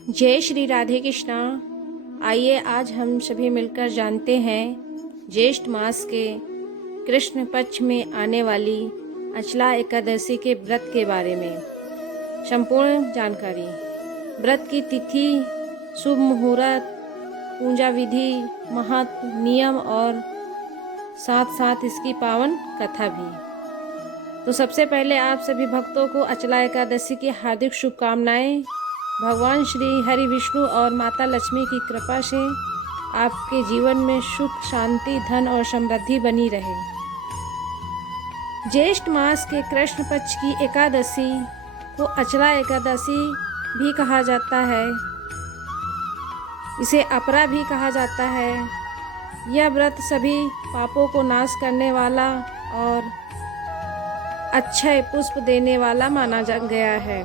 जय श्री राधे कृष्णा। आइए आज हम सभी मिलकर जानते हैं ज्येष्ठ मास के कृष्ण पक्ष में आने वाली अचला एकादशी के व्रत के बारे में संपूर्ण जानकारी। व्रत की तिथि, शुभ मुहूर्त, पूजा विधि, महत्व, नियम और साथ साथ इसकी पावन कथा भी। तो सबसे पहले आप सभी भक्तों को अचला एकादशी की हार्दिक शुभकामनाएं। भगवान श्री हरि विष्णु और माता लक्ष्मी की कृपा से आपके जीवन में सुख, शांति, धन और समृद्धि बनी रहे। ज्येष्ठ मास के कृष्ण पक्ष की एकादशी को अचला एकादशी भी कहा जाता है। इसे अपरा भी कहा जाता है। यह व्रत सभी पापों को नाश करने वाला और अक्षय पुष्प देने वाला माना गया है।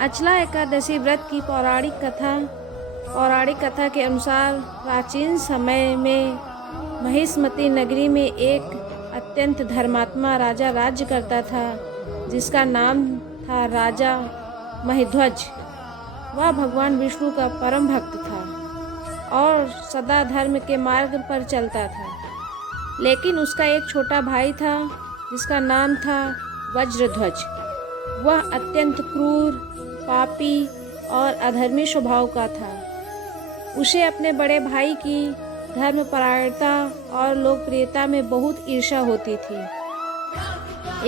अचला एकादशी व्रत की पौराणिक कथा के अनुसार प्राचीन समय में महिष्मती नगरी में एक अत्यंत धर्मात्मा राजा राज्य करता था, जिसका नाम था राजा महिध्वज। वह भगवान विष्णु का परम भक्त था और सदा धर्म के मार्ग पर चलता था। लेकिन उसका एक छोटा भाई था जिसका नाम था वज्रध्वज। वह अत्यंत क्रूर, पापी और अधर्मी स्वभाव का था। उसे अपने बड़े भाई की धर्मपरायणता और लोकप्रियता में बहुत ईर्ष्या होती थी।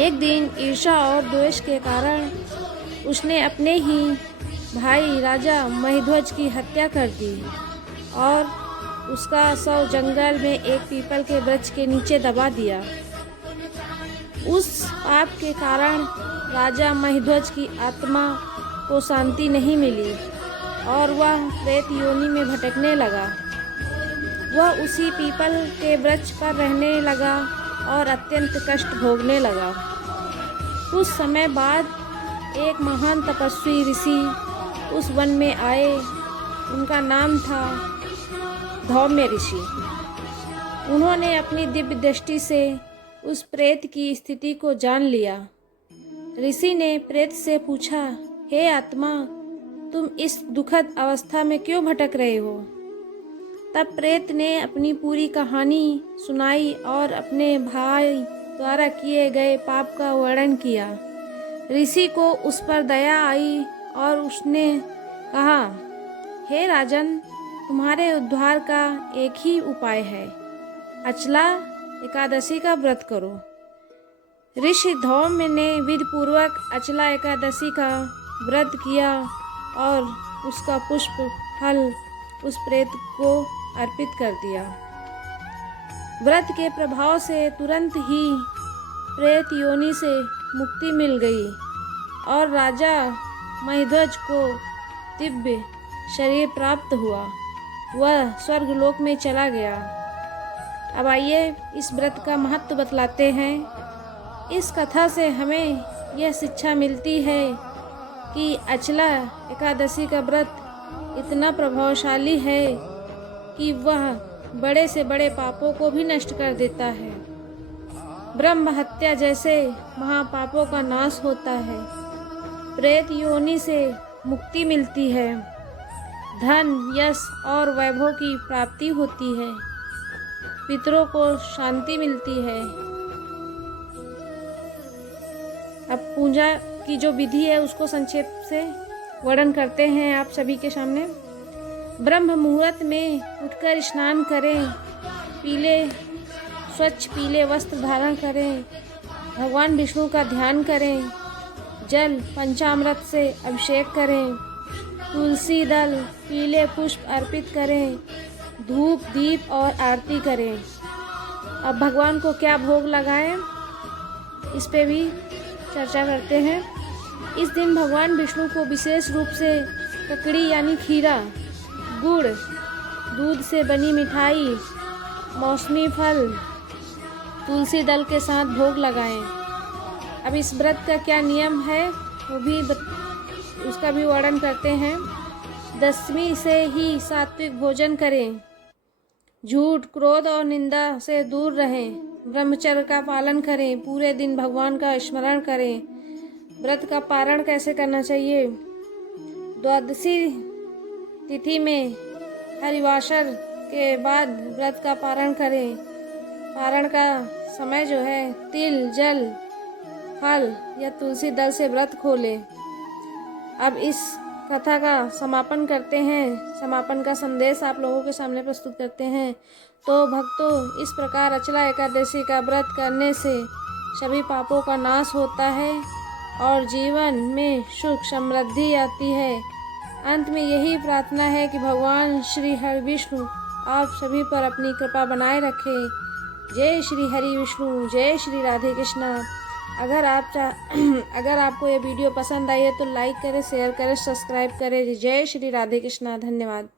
एक दिन ईर्ष्या और द्वेष के कारण उसने अपने ही भाई राजा महिध्वज की हत्या कर दी और उसका शव जंगल में एक पीपल के वृक्ष के नीचे दबा दिया। उस पाप के कारण राजा महिध्वज की आत्मा को शांति नहीं मिली और वह प्रेत योनि में भटकने लगा। वह उसी पीपल के वृक्ष पर रहने लगा और अत्यंत कष्ट भोगने लगा। कुछ समय बाद एक महान तपस्वी ऋषि उस वन में आए। उनका नाम था धौम्य ऋषि। उन्होंने अपनी दिव्य दृष्टि से उस प्रेत की स्थिति को जान लिया। ऋषि ने प्रेत से पूछा, हे आत्मा, तुम इस दुखद अवस्था में क्यों भटक रहे हो? तब प्रेत ने अपनी पूरी कहानी सुनाई और अपने भाई द्वारा किए गए पाप का वर्णन किया। ऋषि को उस पर दया आई और उसने कहा, हे राजन, तुम्हारे उद्धार का एक ही उपाय है, अचला एकादशी का व्रत करो। ऋषि धौम्य ने विधिपूर्वक अचला एकादशी का व्रत किया और उसका पुष्प फल उस प्रेत को अर्पित कर दिया। व्रत के प्रभाव से तुरंत ही प्रेत योनि से मुक्ति मिल गई और राजा महिध्वज को दिव्य शरीर प्राप्त हुआ। वह स्वर्गलोक में चला गया। अब आइए इस व्रत का महत्व बतलाते हैं। इस कथा से हमें यह शिक्षा मिलती है कि अचला एकादशी का व्रत इतना प्रभावशाली है कि वह बड़े से बड़े पापों को भी नष्ट कर देता है। ब्रह्म हत्या जैसे महापापों का नाश होता है। प्रेत योनि से मुक्ति मिलती है। धन, यश और वैभव की प्राप्ति होती है। पितरों को शांति मिलती है। अब पूजा की जो विधि है उसको संक्षेप से वर्णन करते हैं आप सभी के सामने। ब्रह्म मुहूर्त में उठकर स्नान करें, स्वच्छ पीले वस्त्र धारण करें, भगवान विष्णु का ध्यान करें, जल पंचामृत से अभिषेक करें, तुलसी दल, पीले पुष्प अर्पित करें, धूप, दीप और आरती करें। अब भगवान को क्या भोग लगाएं, इस पे भी चर्चा करते हैं। इस दिन भगवान विष्णु को विशेष रूप से ककड़ी यानी खीरा, गुड़, दूध से बनी मिठाई, मौसमी फल, तुलसी दल के साथ भोग लगाएं। अब इस व्रत का क्या नियम है वो भी उसका भी वर्णन करते हैं। दशमी से ही सात्विक भोजन करें, झूठ, क्रोध और निंदा से दूर रहें, ब्रह्मचर्य का पालन करें, पूरे दिन भगवान का स्मरण करें। व्रत का पारण कैसे करना चाहिए? द्वादशी तिथि में हरिवासर के बाद व्रत का पारण करें। पारण का समय जो है तिल, जल, फल या तुलसी दल से व्रत खोले। अब इस कथा का समापन करते हैं। समापन का संदेश आप लोगों के सामने प्रस्तुत करते हैं। तो भक्तों, इस प्रकार अचला एकादशी का व्रत करने से सभी पापों का नाश होता है और जीवन में सुख समृद्धि आती है। अंत में यही प्रार्थना है कि भगवान श्री हरि विष्णु आप सभी पर अपनी कृपा बनाए रखें। जय श्री हरि विष्णु, जय श्री राधे कृष्णा। अगर आपको ये वीडियो पसंद आई है तो लाइक करें, शेयर करें, सब्सक्राइब करें। जय श्री राधे कृष्णा। धन्यवाद।